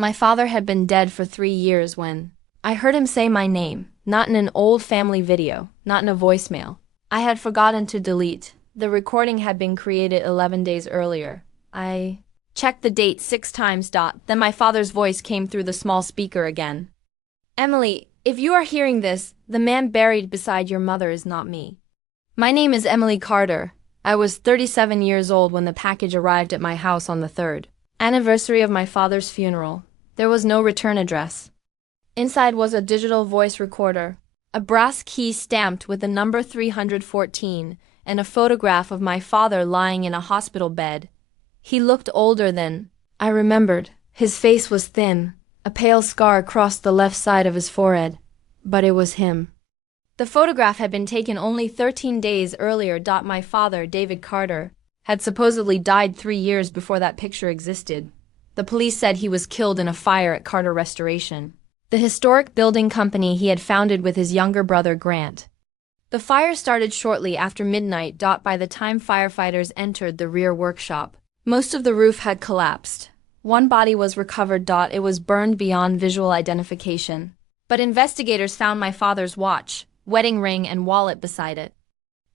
My father had been dead for 3 years when I heard him say my name, not in an old family video, not in a voicemail. I had forgotten to delete. The recording had been created 11 days earlier. I checked the date 6 times. Then my father's voice came through the small speaker again. Emily, if you are hearing this, the man buried beside your mother is not me. My name is Emily Carter. I was 37 years old when the package arrived at my house on the 3rd anniversary of my father's funeral. There was no return address. Inside was a digital voice recorder, a brass key stamped with the number 314, and a photograph of my father lying in a hospital bed. He looked older than I remembered. His face was thin, a pale scar crossed the left side of his forehead, but it was him. The photograph had been taken only 13 days earlier. My father, David Carter, had supposedly died 3 years before that picture existed. The police said he was killed in a fire at Carter Restoration, the historic building company he had founded with his younger brother Grant. The fire started shortly after midnight. By the time firefighters entered the rear workshop, most of the roof had collapsed. One body was recovered. It was burned beyond visual identification. But investigators found my father's watch, wedding ring, and wallet beside it.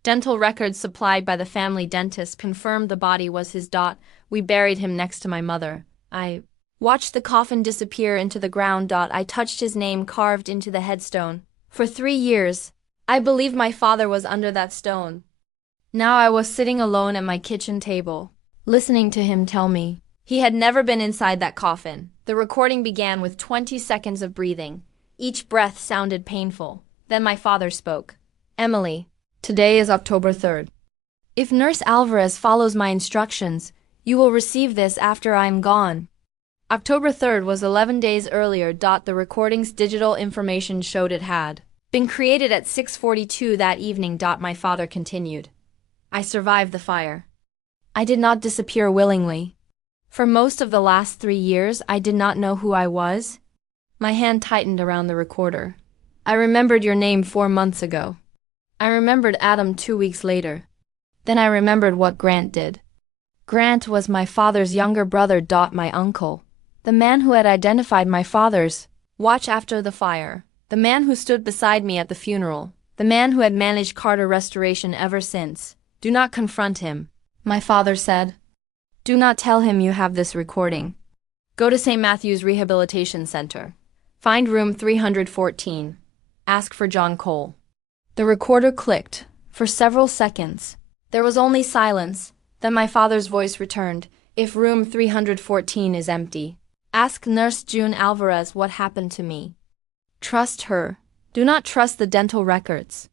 Dental records supplied by the family dentist confirmed the body was his. We buried him next to my mother. I watched the coffin disappear into the ground. I touched his name carved into the headstone. For 3 years, I believed my father was under that stone. Now I was sitting alone at my kitchen table, listening to him tell me he had never been inside that coffin. The recording began with 20 seconds of breathing. Each breath sounded painful. Then my father spoke. Emily, today is October 3rd. If Nurse Alvarez follows my instructions, you will receive this after I am gone. October 3rd was 11 days earlier. The recording's digital information showed it had been created at 6:42 that evening. My father continued. I survived the fire. I did not disappear willingly. For most of the last 3 years, I did not know who I was. My hand tightened around the recorder. I remembered your name 4 months ago. I remembered Adam 2 weeks later. Then I remembered what Grant did. Grant was my father's younger brother. My uncle, the man who had identified my father's watch after the fire, the man who stood beside me at the funeral, the man who had managed Carter Restoration ever since. Do not confront him, my father said. Do not tell him you have this recording. Go to St. Matthew's Rehabilitation Center. Find room 314. Ask for John Cole. The recorder clicked. For several seconds, there was only silence. Then my father's voice returned. If room 314 is empty, ask Nurse June Alvarez what happened to me. Trust her. Do not trust the dental records.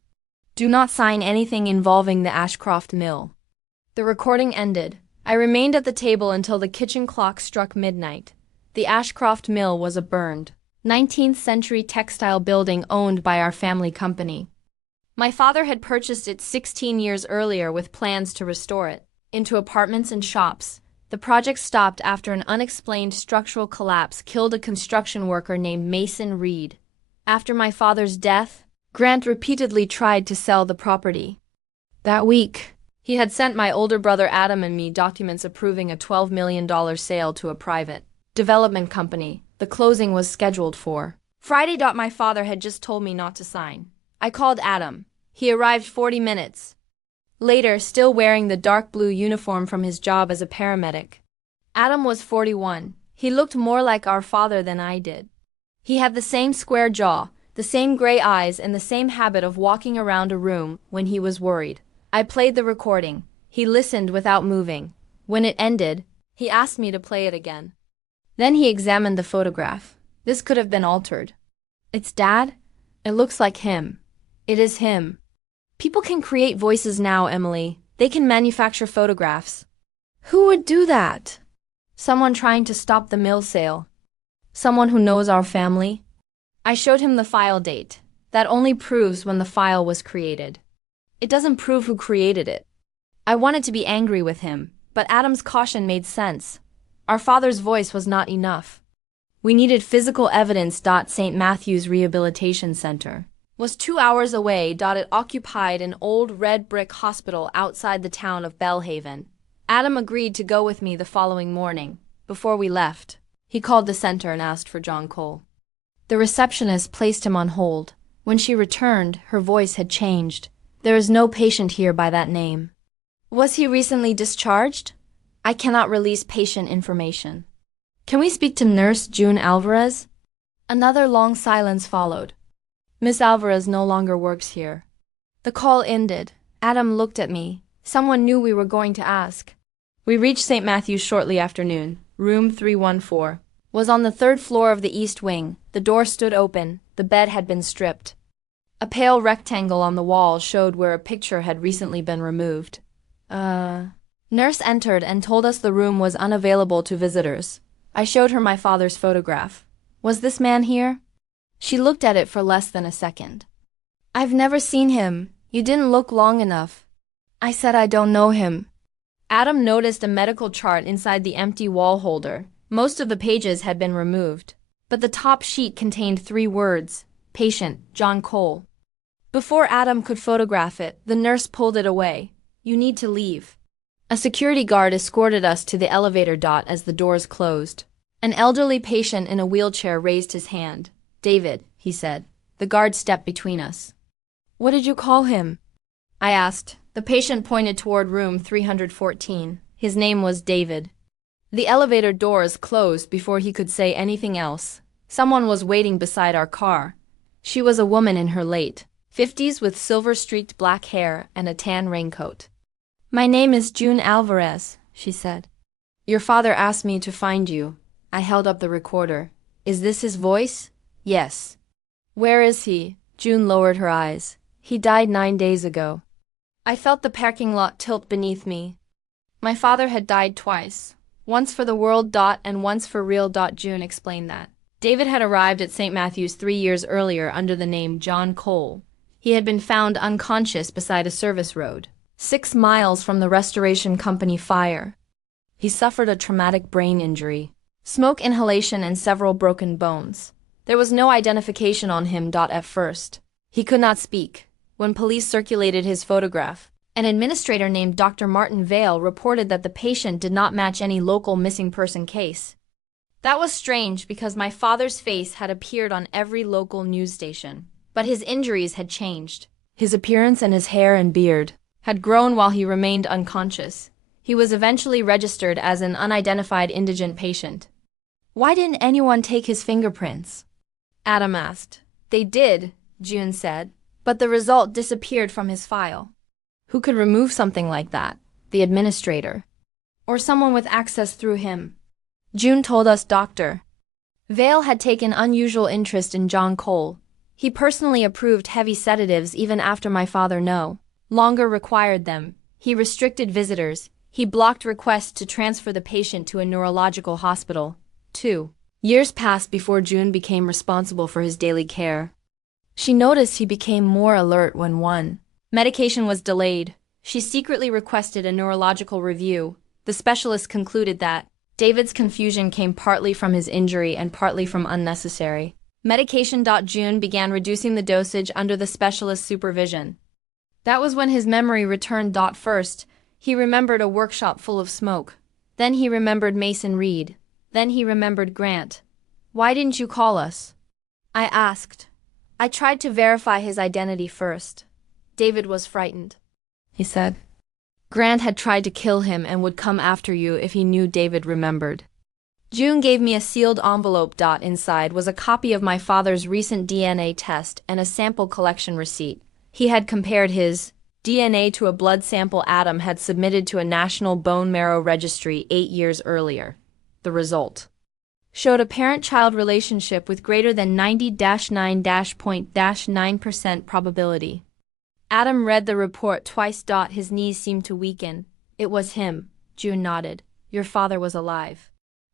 Do not sign anything involving the Ashcroft Mill. The recording ended. I remained at the table until the kitchen clock struck midnight. The Ashcroft Mill was a burned 19th century textile building owned by our family company. My father had purchased it 16 years earlier with plans to restore it into apartments and shops. The project stopped after an unexplained structural collapse killed a construction worker named Mason Reed. After my father's death, Grant repeatedly tried to sell the property. That week, he had sent my older brother Adam and me documents approving a $12 million sale to a private development company. The closing was scheduled for Friday. My father had just told me not to sign. I called Adam. He arrived 40 minutes later, still wearing the dark blue uniform from his job as a paramedic. Adam was 41. He looked more like our father than I did. He had the same square jaw, the same gray eyes, and the same habit of walking around a room when he was worried. I played the recording. He listened without moving. When it ended, he asked me to play it again. Then he examined the photograph. This could have been altered. It's Dad? It looks like him. It is him. People can create voices now, Emily. They can manufacture photographs. Who would do that? Someone trying to stop the mill sale. Someone who knows our family. I showed him the file date. That only proves when the file was created. It doesn't prove who created it. I wanted to be angry with him, but Adam's caution made sense. Our father's voice was not enough. We needed physical evidence. St. Matthew's Rehabilitation Center was 2 hours away. It occupied an old red brick hospital outside the town of Bellhaven. Adam agreed to go with me the following morning. Before we left, He called the center and asked for John Cole. The receptionist placed him on hold. When she returned, her voice had changed. There is no patient here by that name. Was he recently discharged? I cannot release patient information. Can we speak to Nurse June Alvarez? Another long silence followed. Miss Alvarez no longer works here. The call ended. Adam looked at me. Someone knew we were going to ask. We reached St. Matthew's shortly after noon. Room 314 was on the third floor of the east wing. The door stood open. The bed had been stripped. A pale rectangle on the wall showed where a picture had recently been removed. Nurse entered and told us the room was unavailable to visitors. I showed her my father's photograph. Was this man here? She looked at it for less than a second. I've never seen him. You didn't look long enough. I said I don't know him. Adam noticed a medical chart inside the empty wall holder. Most of the pages had been removed, but the top sheet contained 3 words: Patient, John Cole. Before Adam could photograph it, the nurse pulled it away. You need to leave. A security guard escorted us to the elevator. As the doors closed, an elderly patient in a wheelchair raised his hand. David, he said. The guard stepped between us. What did you call him? I asked. The patient pointed toward room 314. His name was David. The elevator doors closed before he could say anything else. Someone was waiting beside our car. She was a woman in her late 50s with silver-streaked black hair and a tan raincoat. My name is June Alvarez, she said. Your father asked me to find you. I held up the recorder. Is this his voice? Yes. Where is he? June lowered her eyes. He died 9 days ago. I felt the parking lot tilt beneath me. My father had died twice. Once for the world. And once for real. June explained that. David had arrived at St. Matthew's 3 years earlier under the name John Cole. He had been found unconscious beside a service road, 6 miles from the restoration company fire. He suffered a traumatic brain injury, smoke inhalation, and several broken bones. There was no identification on him. At first, he could not speak. When police circulated his photograph, an administrator named Dr. Martin Vale reported that the patient did not match any local missing person case. That was strange because my father's face had appeared on every local news station. But his injuries had changed. His appearance and his hair and beard had grown while he remained unconscious. He was eventually registered as an unidentified indigent patient. Why didn't anyone take his fingerprints? Adam asked. They did, June said, but the result disappeared from his file. Who could remove something like that? The administrator. Or someone with access through him. June told us Dr. Vale had taken unusual interest in John Cole. He personally approved heavy sedatives even after my father no longer required them. He restricted visitors. He blocked requests to transfer the patient to a neurological hospital. 2 years passed before June became responsible for his daily care. She noticed he became more alert when one medication was delayed. She secretly requested a neurological review. The specialist concluded that David's confusion came partly from his injury and partly from unnecessary medication. June began reducing the dosage under the specialist's supervision. That was when his memory returned. First, he remembered a workshop full of smoke. Then he remembered Mason Reed. Then he remembered Grant. Why didn't you call us? I asked. I tried to verify his identity first. David was frightened, he said. Grant had tried to kill him and would come after you if he knew David remembered. June gave me a sealed envelope. Inside was a copy of my father's recent DNA test and a sample collection receipt. He had compared his DNA to a blood sample Adam had submitted to a national bone marrow registry 8 years earlier. The result showed a parent-child relationship with greater than 90-9-0.9% probability. Adam read the report twice. His knees seemed to weaken. It was him. June nodded. Your father was alive.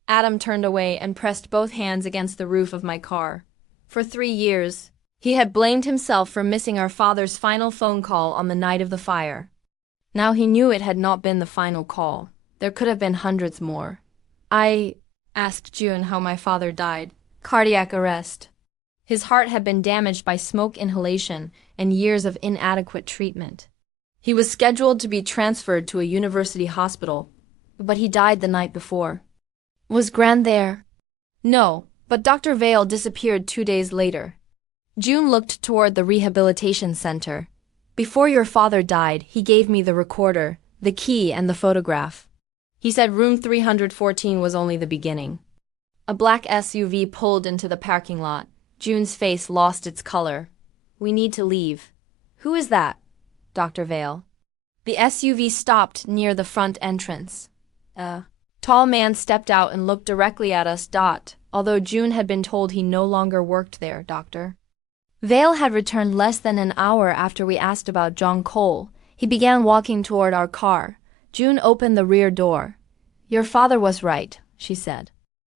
Adam turned away and pressed both hands against the roof of my car. For 3 years, he had blamed himself for missing our father's final phone call on the night of the fire. Now he knew it had not been the final call. There could have been hundreds more. I asked June how my father died. Cardiac arrest. His heart had been damaged by smoke inhalation and years of inadequate treatment. He was scheduled to be transferred to a university hospital, but he died the night before. Was Grant there? No, but Dr. Vale disappeared 2 days later. June looked toward the rehabilitation center. Before your father died, he gave me the recorder, the key, and the photograph. He said room 314 was only the beginning. A black SUV pulled into the parking lot. June's face lost its color. We need to leave. Who is that? Dr. Vale. The SUV stopped near the front entrance. A tall man stepped out and looked directly at us. Although June had been told he no longer worked there, Dr. Vale had returned less than an hour after we asked about John Cole. He began walking toward our car. June opened the rear door. Your father was right, she said.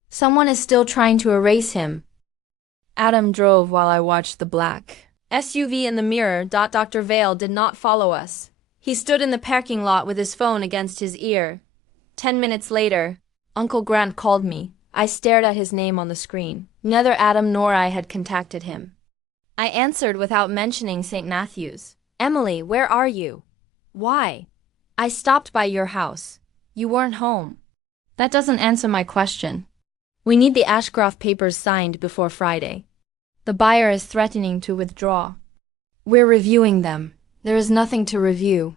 Someone is still trying to erase him. Adam drove while I watched the black SUV in the mirror. Dr. Vale did not follow us. He stood in the parking lot with his phone against his ear. 10 minutes later, Uncle Grant called me. I stared at his name on the screen. Neither Adam nor I had contacted him. I answered without mentioning St. Matthew's. Emily, where are you? Why? I stopped by your house. You weren't home. That doesn't answer my question. We need the Ashcroft papers signed before Friday. The buyer is threatening to withdraw. We're reviewing them. There is nothing to review.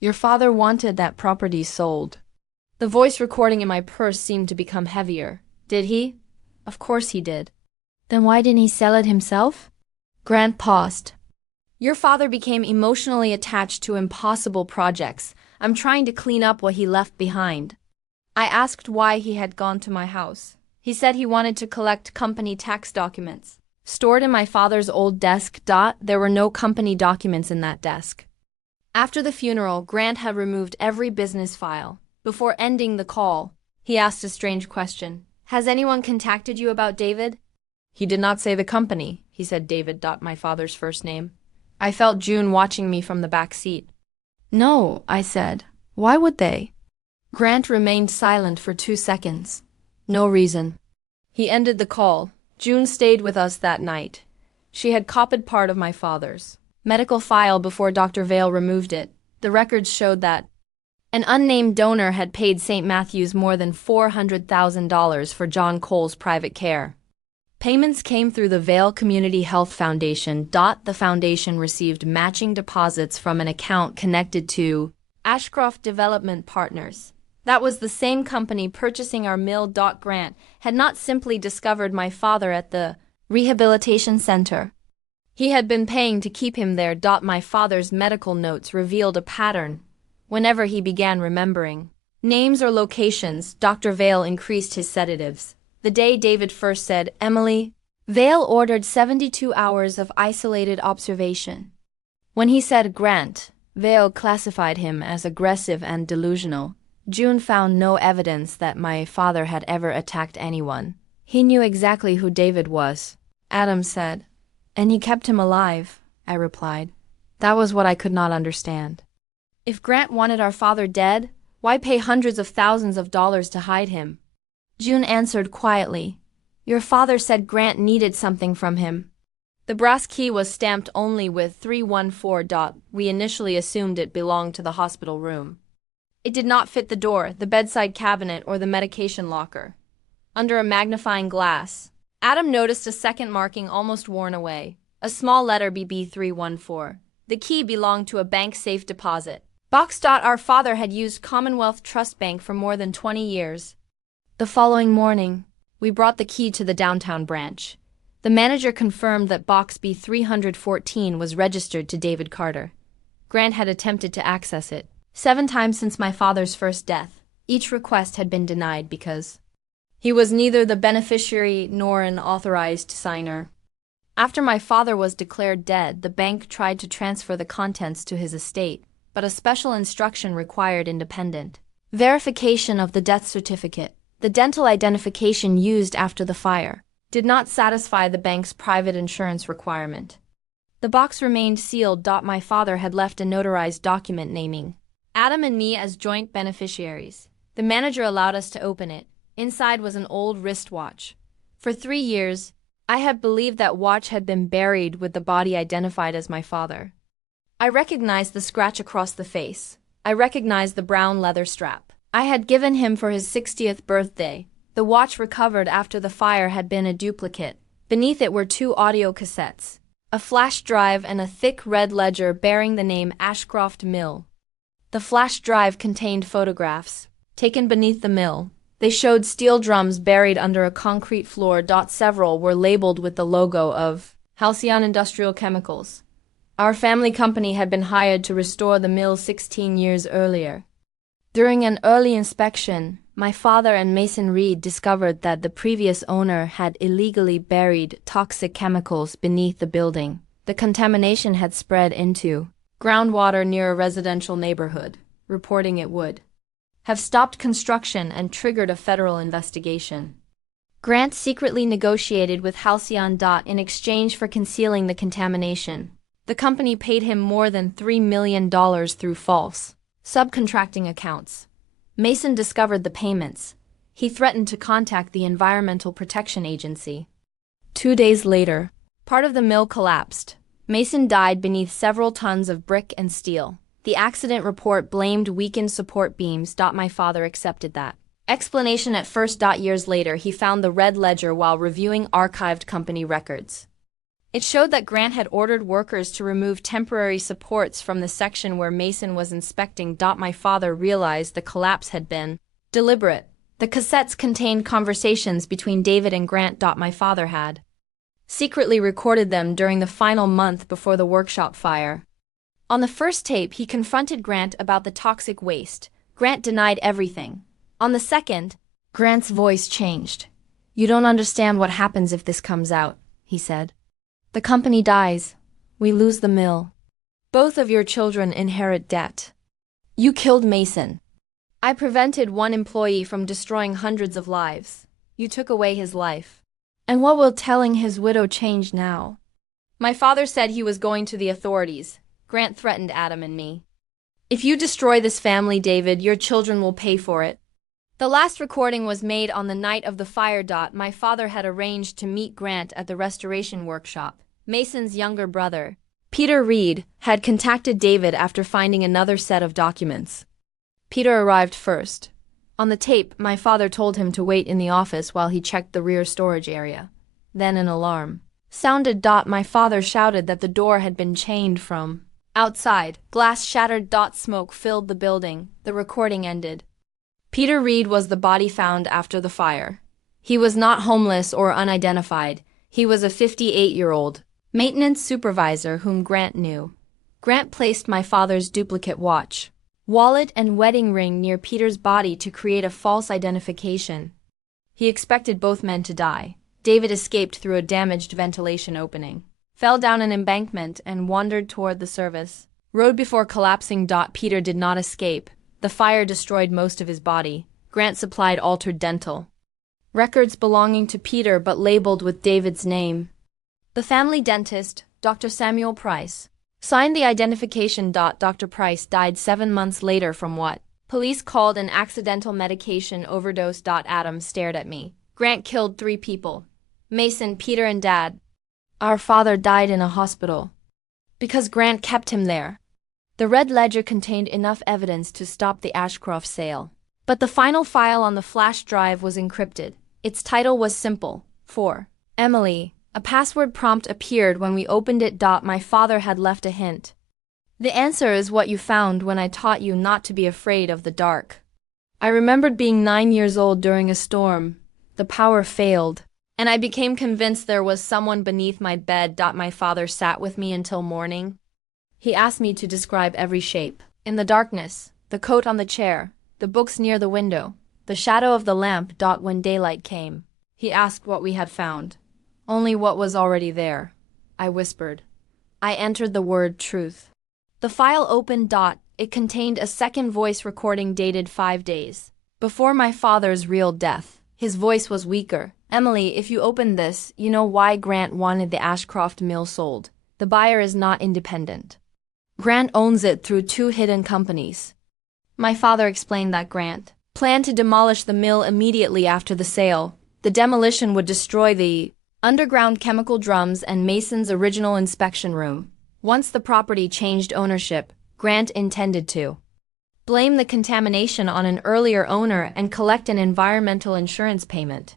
Your father wanted that property sold. The voice recording in my purse seemed to become heavier. Did he? Of course he did. Then why didn't he sell it himself? Grant paused. Your father became emotionally attached to impossible projects. I'm trying to clean up what he left behind. I asked why he had gone to my house. He said he wanted to collect company tax documents. Stored in my father's old desk. There were no company documents in that desk. After the funeral, Grant had removed every business file. Before ending the call, he asked a strange question. Has anyone contacted you about David? He did not say the company. He said David. My father's first name. I felt June watching me from the back seat. No, I said. Why would they? Grant remained silent for 2 seconds. No reason. He ended the call. June stayed with us that night. She had copied part of my father's medical file before Dr. Vale removed it. The records showed that an unnamed donor had paid St. Matthew's more than $400,000 for John Cole's private care. Payments came through the Vale Community Health Foundation. The foundation received matching deposits from an account connected to Ashcroft Development Partners. That was the same company purchasing our mill. Grant had not simply discovered my father at the rehabilitation center. He had been paying to keep him there. My father's medical notes revealed a pattern. Whenever he began remembering names or locations, Dr. Vale increased his sedatives. The day David first said, Emily, Vale ordered 72 hours of isolated observation. When he said Grant, Vale classified him as aggressive and delusional. June found no evidence that my father had ever attacked anyone. He knew exactly who David was, Adam said. And he kept him alive, I replied. That was what I could not understand. If Grant wanted our father dead, why pay hundreds of thousands of dollars to hide him? June answered quietly. Your father said Grant needed something from him. The brass key was stamped only with 314. We initially assumed it belonged to the hospital room. It did not fit the door, the bedside cabinet, or the medication locker. Under a magnifying glass, Adam noticed a second marking almost worn away. A small letter BB314. The key belonged to a bank safe deposit box. Our father had used Commonwealth Trust Bank for more than 20 years. The following morning, we brought the key to the downtown branch. The manager confirmed that box B314 was registered to David Carter. Grant had attempted to access it 7 times since my father's first death. Each request had been denied because he was neither the beneficiary nor an authorized signer. After my father was declared dead, the bank tried to transfer the contents to his estate, but a special instruction required independent verification of the death certificate. The dental identification used after the fire did not satisfy the bank's private insurance requirement. The box remained sealed. My father had left a notarized document naming Adam and me as joint beneficiaries. The manager allowed us to open it. Inside was an old wristwatch. For 3 years, I had believed that watch had been buried with the body identified as my father. I recognized the scratch across the face. I recognized the brown leather strap I had given him for his 60th birthday. The watch recovered after the fire had been a duplicate. Beneath it were 2 audio cassettes, a flash drive and a thick red ledger bearing the name Ashcroft Mill. The flash drive contained photographs taken beneath the mill. They showed steel drums buried under a concrete floor. Several were labeled with the logo of Halcyon Industrial Chemicals. Our family company had been hired to restore the mill 16 years earlier. During an early inspection, my father and Mason Reed discovered that the previous owner had illegally buried toxic chemicals beneath the building. The contamination had spread into groundwater near a residential neighborhood, reporting it would have stopped construction and triggered a federal investigation. Grant secretly negotiated with Halcyon. In exchange for concealing the contamination. The company paid him more than $3 million through false subcontracting accounts. Mason discovered the payments. He threatened to contact the Environmental Protection Agency. 2 days later, part of the mill collapsed. Mason died beneath several tons of brick and steel. The accident report blamed weakened support beams. My father accepted that explanation at first. Years later, he found the red ledger while reviewing archived company records. It showed that Grant had ordered workers to remove temporary supports from the section where Mason was inspecting. My father realized the collapse had been deliberate. The cassettes contained conversations between David and Grant. My father had secretly recorded them during the final month before the workshop fire. On the first tape, he confronted Grant about the toxic waste. Grant denied everything. On the second, Grant's voice changed. "You don't understand what happens if this comes out," he said. "The company dies. We lose the mill. Both of your children inherit debt. You killed Mason. I prevented one employee from destroying hundreds of lives. You took away his life. And what will telling his widow change now?" My father said he was going to the authorities. Grant threatened Adam and me. "If you destroy this family, David, your children will pay for it." The last recording was made on the night of the fire. My father had arranged to meet Grant at the restoration workshop. Mason's younger brother, Peter Reed, had contacted David after finding another set of documents. Peter arrived first. On the tape, my father told him to wait in the office while he checked the rear storage area. Then an alarm sounded. My father shouted that the door had been chained from outside. Glass shattered. Smoke filled the building. The recording ended. Peter Reed was the body found after the fire. He was not homeless or unidentified. He was a 58-year-old maintenance supervisor whom Grant knew. Grant placed my father's duplicate watch, wallet, and wedding ring near Peter's body to create a false identification. He expected both men to die. David escaped through a damaged ventilation opening, fell down an embankment, and wandered toward the service road before collapsing. Peter did not escape. The fire destroyed most of his body. Grant supplied altered dental records belonging to Peter but labeled with David's name. The family dentist, Dr. Samuel Price, signed the identification. Dr. Price died 7 months later from what police called an accidental medication overdose. Adam stared at me. Grant killed 3 people. Mason, Peter, and Dad. Our father died in a hospital because Grant kept him there. The red ledger contained enough evidence to stop the Ashcroft sale. But the final file on the flash drive was encrypted. Its title was simple: For Emily. A password prompt appeared when we opened it. My father had left a hint. "The answer is what you found when I taught you not to be afraid of the dark." I remembered being 9 years old during a storm. The power failed, and I became convinced there was someone beneath my bed. My father sat with me until morning. He asked me to describe every shape in the darkness: the coat on the chair, the books near the window, the shadow of the lamp. When daylight came, he asked what we had found. "Only what was already there," I whispered. I entered the word truth. The file opened. It contained a second voice recording dated 5 days before my father's real death. His voice was weaker. "Emily, if you open this, you know why Grant wanted the Ashcroft mill sold. The buyer is not independent. Grant owns it through 2 hidden companies." My father explained that Grant planned to demolish the mill immediately after the sale. The demolition would destroy the underground chemical drums and Mason's original inspection room. Once the property changed ownership, Grant intended to blame the contamination on an earlier owner, and collect an environmental insurance payment.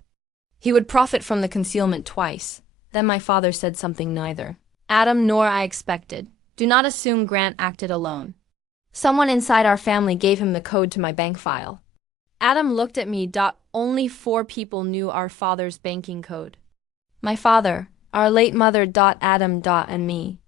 He would profit from the concealment twice. Then my father said something neither Adam nor I expected. Do not assume Grant acted alone. Someone inside our family gave him the code to my bank file. Adam looked at me. Only 4 people knew our father's banking code. My father, our late mother. Adam. And me.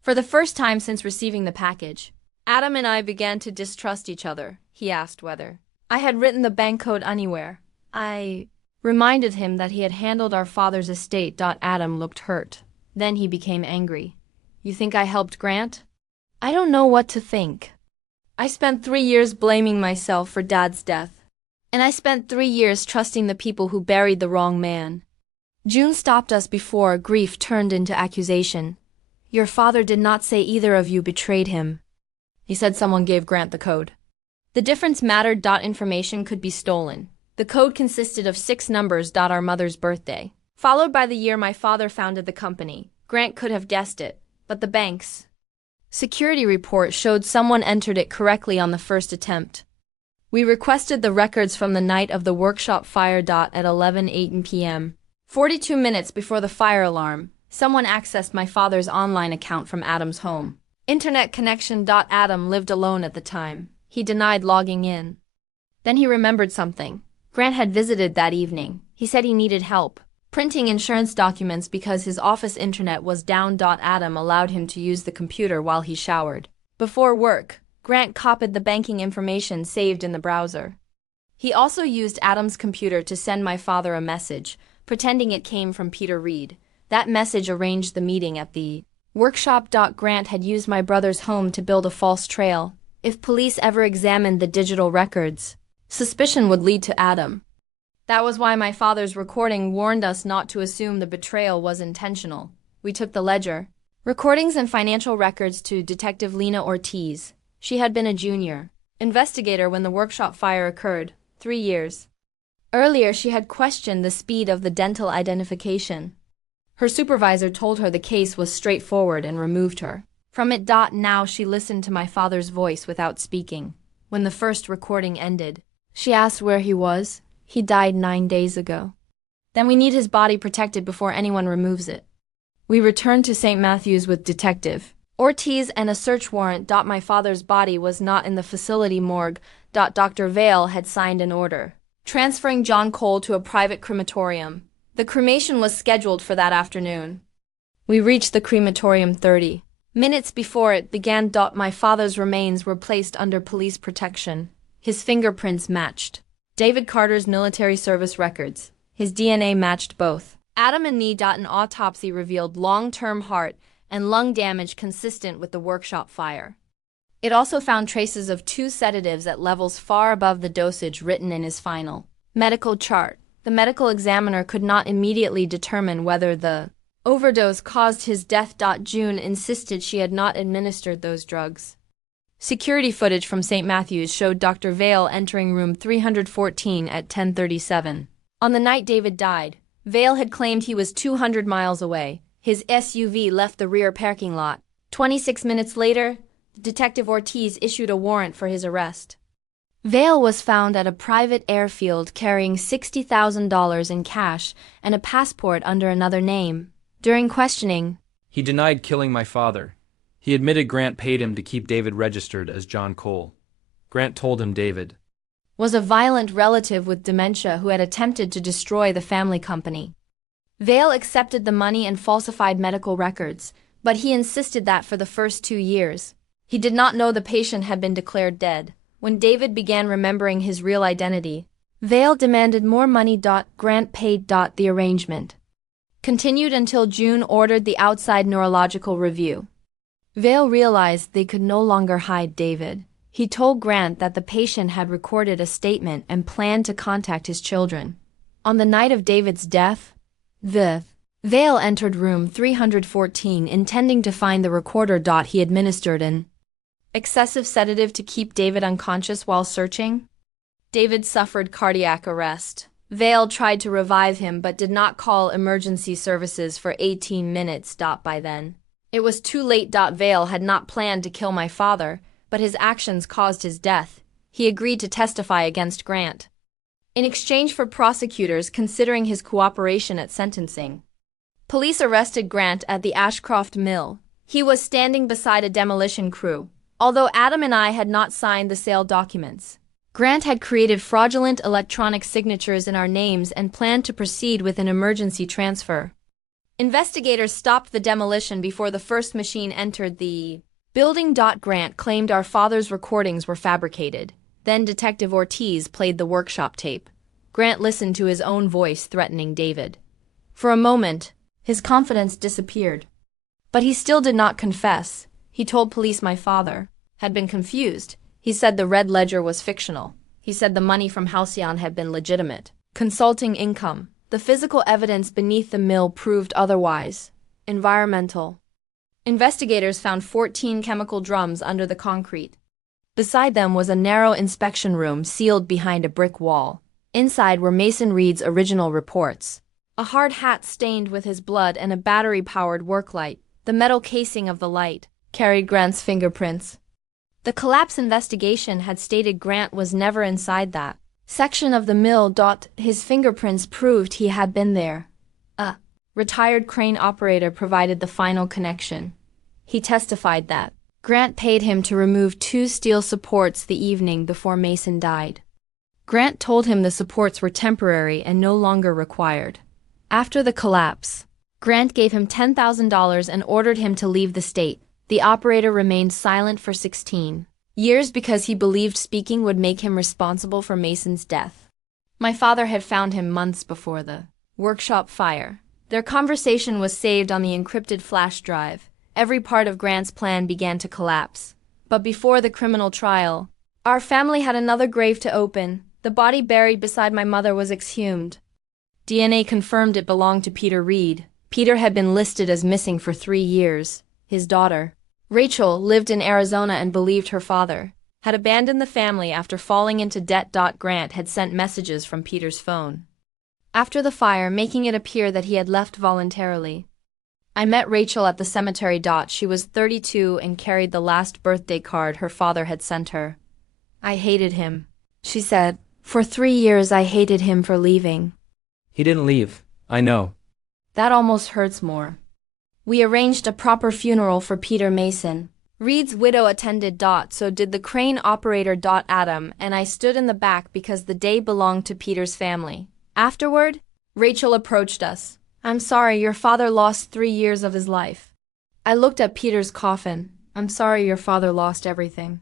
For the first time since receiving the package, Adam and I began to distrust each other. He asked whether I had written the bank code anywhere. I reminded him that he had handled our father's estate. Adam looked hurt. Then he became angry. You think I helped Grant? I don't know what to think. I spent 3 years blaming myself for Dad's death. And I spent 3 years trusting the people who buried the wrong man. June stopped us before grief turned into accusation. Your father did not say either of you betrayed him. He said someone gave Grant the code. The difference mattered. Information could be stolen. The code consisted of 6 numbers. Our mother's birthday, followed by the year my father founded the company. Grant could have guessed it, but the bank's security report showed someone entered it correctly on the first attempt. We requested the records from the night of the workshop fire. At 11:08 p.m., 42 minutes before the fire alarm, someone accessed my father's online account from Adam's home internet connection. Adam lived alone at the time. He denied logging in. Then he remembered something. Grant had visited that evening. He said he needed help printing insurance documents because his office internet was down. Adam allowed him to use the computer while he showered. Before work, Grant copied the banking information saved in the browser. He also used Adam's computer to send my father a message, pretending it came from Peter Reed. That message arranged the meeting at the workshop. Grant had used my brother's home to build a false trail. If police ever examined the digital records, suspicion would lead to Adam. That was why my father's recording warned us not to assume the betrayal was intentional. We took the ledger, recordings and financial records to Detective Lena Ortiz. She had been a junior investigator when the workshop fire occurred, 3 years earlier. She had questioned the speed of the dental identification. Her supervisor told her the case was straightforward and removed her from it. Now she listened to my father's voice without speaking. When the first recording ended, she asked where he was. He died 9 days ago. Then we need his body protected before anyone removes it. We returned to St. Matthew's with Detective Ortiz and a search warrant. My father's body was not in the facility morgue. Dr. Vale had signed an order transferring John Cole to a private crematorium. The cremation was scheduled for that afternoon. We reached the crematorium 30 minutes before it began. My father's remains were placed under police protection. His fingerprints matched David Carter's military service records. His DNA matched both Adam and me. An autopsy revealed long-term heart and lung damage consistent with the workshop fire. It also found traces of 2 sedatives at levels far above the dosage written in his final medical chart. The medical examiner could not immediately determine whether the overdose caused his death. June insisted she had not administered those drugs. Security footage from St. Matthew's showed Dr. Vale entering room 314 at 10:37. On the night David died, Vale had claimed he was 200 miles away. His SUV left the rear parking lot. 26 minutes later, Detective Ortiz issued a warrant for his arrest. Vale was found at a private airfield carrying $60,000 in cash and a passport under another name. During questioning, he denied killing my father. He admitted Grant paid him to keep David registered as John Cole. Grant told him David was a violent relative with dementia who had attempted to destroy the family company. Vale accepted the money and falsified medical records, but he insisted that for the first 2 years, he did not know the patient had been declared dead. When David began remembering his real identity, Vale demanded more money. Grant paid. The arrangement continued until June ordered the outside neurological review. Vale realized they could no longer hide David. He told Grant that the patient had recorded a statement and planned to contact his children. On the night of David's death, Vale entered room 314 intending to find the recorder. He administered an excessive sedative to keep David unconscious while searching. David suffered cardiac arrest. Vale tried to revive him but did not call emergency services for 18 minutes. By then, it was too late. Vale had not planned to kill my father, but his actions caused his death. He agreed to testify against Grant in exchange for prosecutors considering his cooperation at sentencing. Police arrested Grant at the Ashcroft Mill. He was standing beside a demolition crew. Although Adam and I had not signed the sale documents, Grant had created fraudulent electronic signatures in our names and planned to proceed with an emergency transfer. Investigators stopped the demolition before the first machine entered the building. Grant claimed our father's recordings were fabricated. Then Detective Ortiz played the workshop tape. Grant listened to his own voice threatening David. For a moment, his confidence disappeared. But he still did not confess. He told police my father had been confused. He said the red ledger was fictional. He said the money from Halcyon had been legitimate consulting income. The physical evidence beneath the mill proved otherwise. Environmental. Investigators found 14 chemical drums under the concrete. Beside them was a narrow inspection room sealed behind a brick wall. Inside were Mason Reed's original reports. A hard hat stained with his blood and a battery-powered work light. The metal casing of the light carried Grant's fingerprints. The collapse investigation had stated Grant was never inside that section of the mill. His fingerprints proved he had been there. A retired crane operator provided the final connection. He testified that Grant paid him to remove 2 steel supports the evening before Mason died. Grant told him the supports were temporary and no longer required. After the collapse, Grant gave him $10,000 and ordered him to leave the state. The operator remained silent for 16 years because he believed speaking would make him responsible for Mason's death. My father had found him months before the workshop fire. Their conversation was saved on the encrypted flash drive. Every part of Grant's plan began to collapse. But before the criminal trial, our family had another grave to open. The body buried beside my mother was exhumed. DNA confirmed it belonged to Peter Reed. Peter had been listed as missing for 3 years. His daughter, Rachel, lived in Arizona and believed her father had abandoned the family after falling into debt. Grant had sent messages from Peter's phone after the fire, making it appear that he had left voluntarily. I met Rachel at the cemetery. She was 32 and carried the last birthday card her father had sent her. I hated him, she said. For 3 years I hated him for leaving. He didn't leave, I know. That almost hurts more. We arranged a proper funeral for Peter Mason. Reed's widow attended. So did the crane operator. Adam and I stood in the back because the day belonged to Peter's family. Afterward, Rachel approached us. I'm sorry your father lost 3 years of his life. I looked at Peter's coffin. I'm sorry your father lost everything.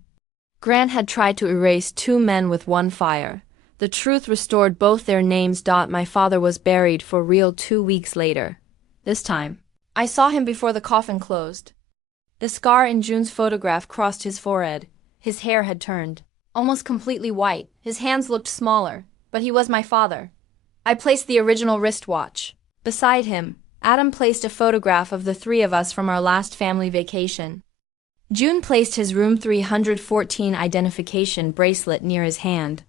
Grant had tried to erase 2 men with 1 fire. The truth restored both their names. My father was buried for real 2 weeks later. This time, I saw him before the coffin closed. The scar in June's photograph crossed his forehead. His hair had turned almost completely white. His hands looked smaller, but he was my father. I placed the original wristwatch. Beside him, Adam placed a photograph of the 3 of us from our last family vacation. June placed his room 314 identification bracelet near his hand.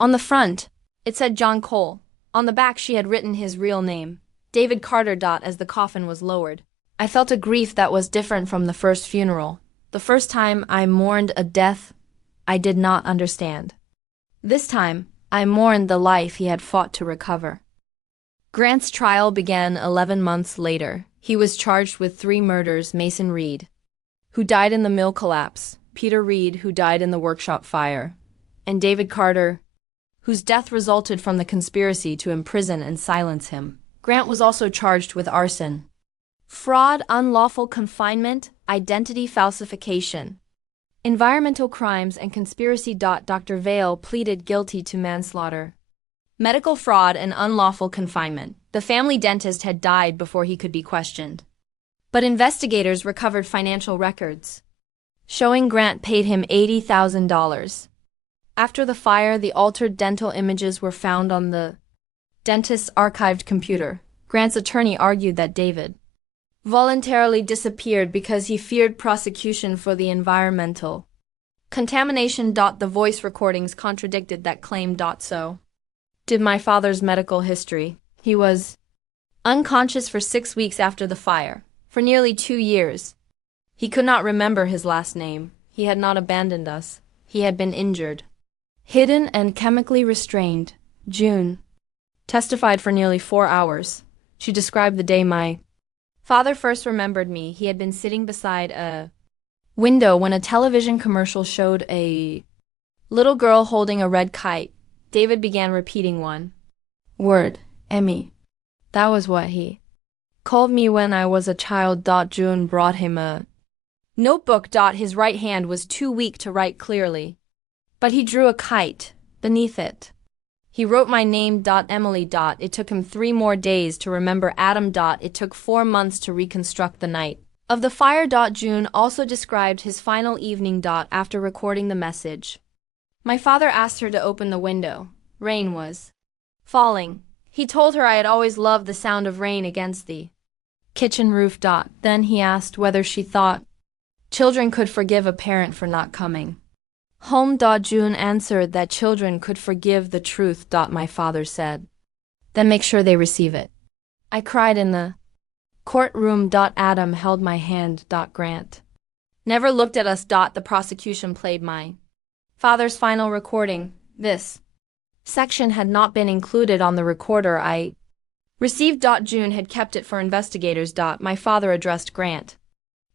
On the front, it said John Cole. On the back she had written his real name, David Carter. As the coffin was lowered, I felt a grief that was different from the first funeral. The first time I mourned a death I did not understand. This time, I mourned the life he had fought to recover. Grant's trial began 11 months later. He was charged with 3 murders: Mason Reed, who died in the mill collapse, Peter Reed, who died in the workshop fire, and David Carter, whose death resulted from the conspiracy to imprison and silence him. Grant was also charged with arson, fraud, unlawful confinement, identity falsification, environmental crimes, and conspiracy. Dr. Vale pleaded guilty to manslaughter, medical fraud, and unlawful confinement. The family dentist had died before he could be questioned. But investigators recovered financial records showing Grant paid him $80,000. After the fire, the altered dental images were found on the dentist's archived computer. Grant's attorney argued that David voluntarily disappeared because he feared prosecution for the environmental contamination. The voice recordings contradicted that claim. So did my father's medical history. He was unconscious for 6 weeks after the fire. For nearly 2 years, he could not remember his last name. He had not abandoned us. He had been injured. Hidden and chemically restrained. June testified for nearly 4 hours. She described the day my father first remembered me. He had been sitting beside a window when a television commercial showed a little girl holding a red kite. David began repeating one word, Emmy. That was what he called me when I was a child. June brought him a notebook. His right hand was too weak to write clearly, but he drew a kite beneath it. He wrote my name. Emily. It took him 3 more days to remember Adam. It took 4 months to reconstruct the night of the fire. June also described his final evening. After recording the message, my father asked her to open the window. Rain was falling. He told her I had always loved the sound of rain against the kitchen roof. Then he asked whether she thought children could forgive a parent for not coming home. June answered that children could forgive the truth. My father said, then make sure they receive it. I cried in the courtroom. Adam held my hand. Grant never looked at us. The prosecution played my father's final recording. This section had not been included on the recorder I received. June had kept it for investigators. My father addressed Grant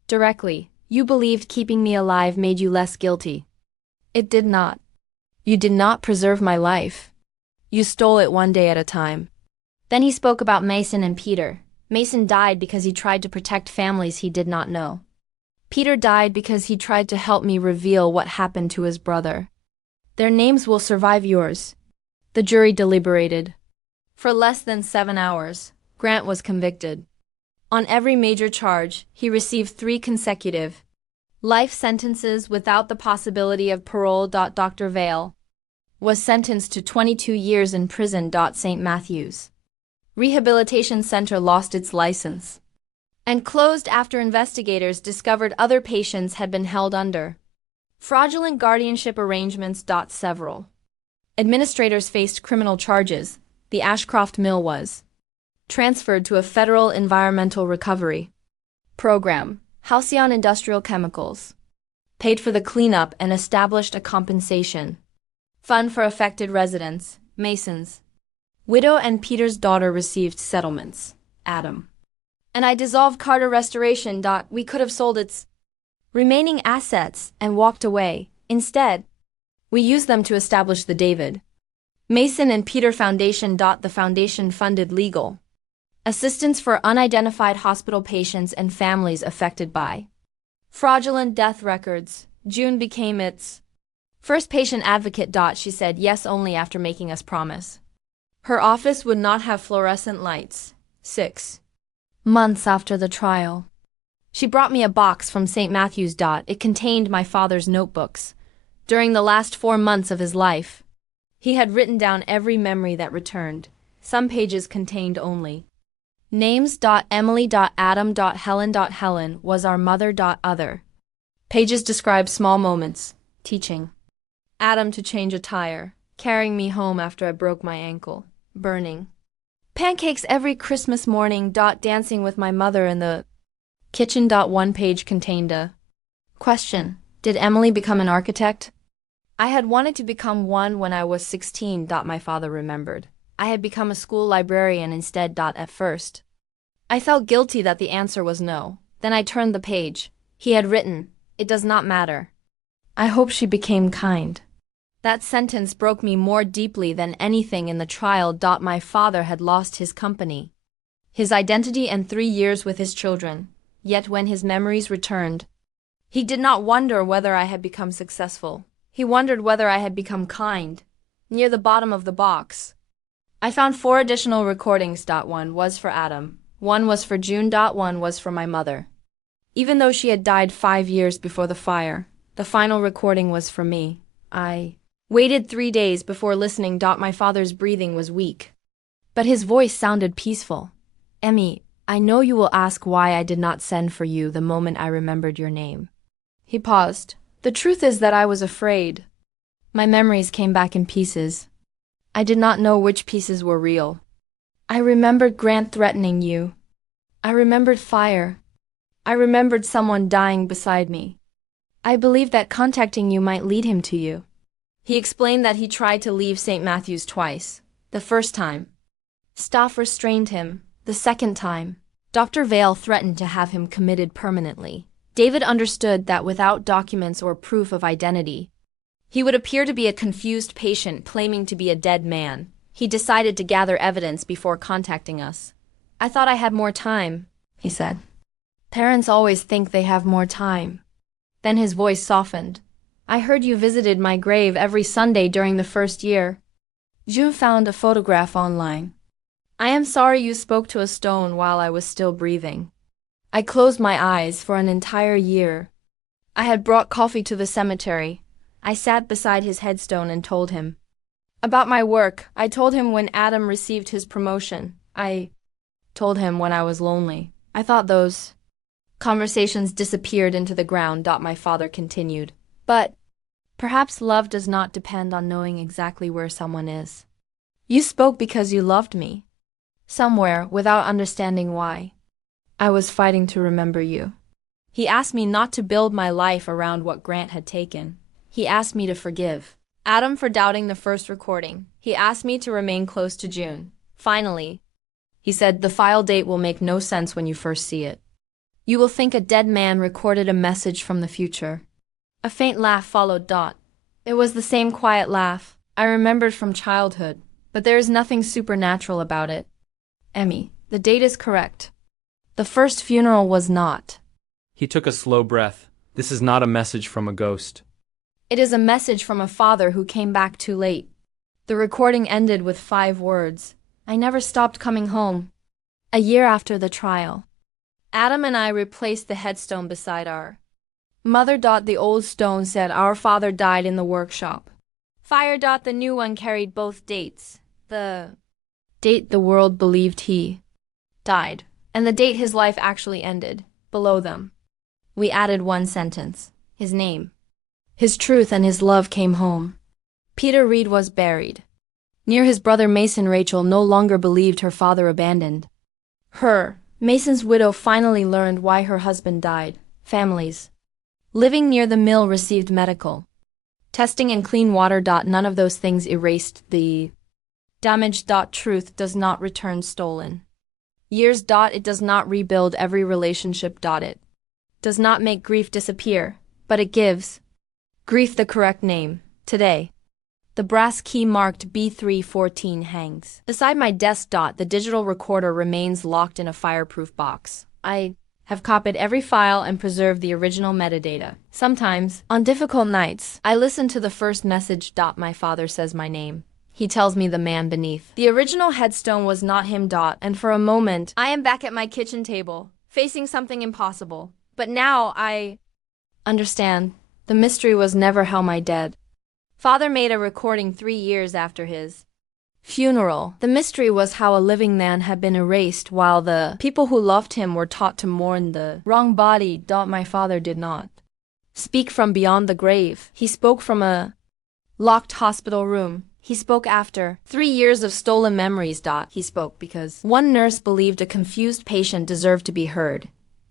directly. You believed keeping me alive made you less guilty. It did not. You did not preserve my life. You stole it one day at a time. Then he spoke about Mason and Peter. Mason died because he tried to protect families he did not know. Peter died because he tried to help me reveal what happened to his brother. Their names will survive yours. The jury deliberated. For less than 7 hours, Grant was convicted. On every major charge, he received 3 consecutive life sentences without the possibility of parole. Dr. Vale was sentenced to 22 years in prison. St. Matthew's Rehabilitation Center lost its license and closed after investigators discovered other patients had been held under fraudulent guardianship arrangements. Several administrators faced criminal charges. The Ashcroft Mill was transferred to a federal environmental recovery program. Halcyon Industrial Chemicals paid for the cleanup and established a compensation fund for affected residents. Mason's widow and Peter's daughter received settlements. Adam and I dissolved Carter Restoration. We could have sold its remaining assets and walked away. Instead, we used them to establish the David Mason and Peter Foundation. The foundation funded legal assistance for unidentified hospital patients and families affected by fraudulent death records. June became its first patient advocate. She said yes only after making us promise her office would not have fluorescent lights. 6 months after the trial, she brought me a box from St. Matthew's. It contained my father's notebooks. During the last 4 months of his life, he had written down every memory that returned. Some pages contained only names. Emily. Adam. Helen. Helen was our mother. Other pages describe small moments. Teaching Adam to change a tire, carrying me home after I broke my ankle, burning pancakes every Christmas morning. Dancing with my mother in the kitchen. One page contained a question. Did Emily become an architect? I had wanted to become one when I was 16. My father remembered. I had become a school librarian instead. At first, I felt guilty that the answer was no. Then I turned the page. He had written, "It does not matter. I hope she became kind." That sentence broke me more deeply than anything in the trial. My father had lost his company, his identity, and 3 years with his children. Yet when his memories returned, he did not wonder whether I had become successful. He wondered whether I had become kind. Near the bottom of the box, I found 4 additional recordings. One was for Adam. One was for June. One was for my mother. Even though she had died 5 years before the fire, the final recording was for me. I waited 3 days before listening. My father's breathing was weak, but his voice sounded peaceful. Emmy, I know you will ask why I did not send for you the moment I remembered your name. He paused. The truth is that I was afraid. My memories came back in pieces. I did not know which pieces were real. I remembered Grant threatening you. I remembered fire. I remembered someone dying beside me. I believe that contacting you might lead him to you. He explained that he tried to leave St. Matthew's twice. The first time, staff restrained him. The second time, Dr. Vale threatened to have him committed permanently. David understood that without documents or proof of identity, he would appear to be a confused patient claiming to be a dead man. He decided to gather evidence before contacting us. I thought I had more time, he said. Parents always think they have more time. Then his voice softened. I heard you visited my grave every Sunday during the first year. June found a photograph online. I am sorry you spoke to a stone while I was still breathing. I closed my eyes for an entire year. I had brought coffee to the cemetery. I sat beside his headstone and told him about my work. I told him when Adam received his promotion. I told him when I was lonely. I thought those conversations disappeared into the ground. My father continued. But perhaps love does not depend on knowing exactly where someone is. You spoke because you loved me. Somewhere, without understanding why. I was fighting to remember you. He asked me not to build my life around what Grant had taken. He asked me to forgive Adam for doubting the first recording. He asked me to remain close to June. Finally, he said, the file date will make no sense when you first see it. You will think a dead man recorded a message from the future. A faint laugh followed. It was the same quiet laugh I remembered from childhood, but there is nothing supernatural about it. Emmy, the date is correct. The first funeral was not. He took a slow breath. This is not a message from a ghost. It is a message from a father who came back too late. The recording ended with 5 words. I never stopped coming home. A year after the trial, Adam and I replaced the headstone beside our mother. The old stone said our father died in the workshop. Fire. The new one carried both dates. The date the world believed he died, and the date his life actually ended, below them. We added one sentence. His name, his truth, and his love came home. Peter Reed was buried near his brother Mason. Rachel no longer believed her father abandoned her. Mason's widow finally learned why her husband died. Families living near the mill received medical testing and clean water. None of those things erased the damage. Truth does not return stolen years. It does not rebuild every relationship. It does not make grief disappear, but it gives grief the correct name. Today, the brass key marked B314 hangs beside my desk. The digital recorder remains locked in a fireproof box. I have copied every file and preserved the original metadata. Sometimes, on difficult nights, I listen to the first message. My father says my name. He tells me the man beneath the original headstone was not him. And for a moment, I am back at my kitchen table, facing something impossible. But now I understand. The mystery was never how my dead father made a recording 3 years after his funeral. The mystery was how a living man had been erased while the people who loved him were taught to mourn the wrong body. My father did not speak from beyond the grave. He spoke from a locked hospital room. He spoke after 3 years of stolen memories. He spoke because one nurse believed a confused patient deserved to be heard.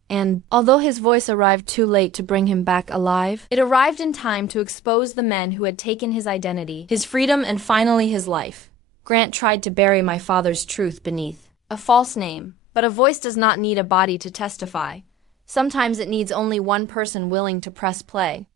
And although his voice arrived too late to bring him back alive, it arrived in time to expose the men who had taken his identity, his freedom, and finally his life. Grant tried to bury my father's truth beneath a false name, but a voice does not need a body to testify. Sometimes it needs only one person willing to press play.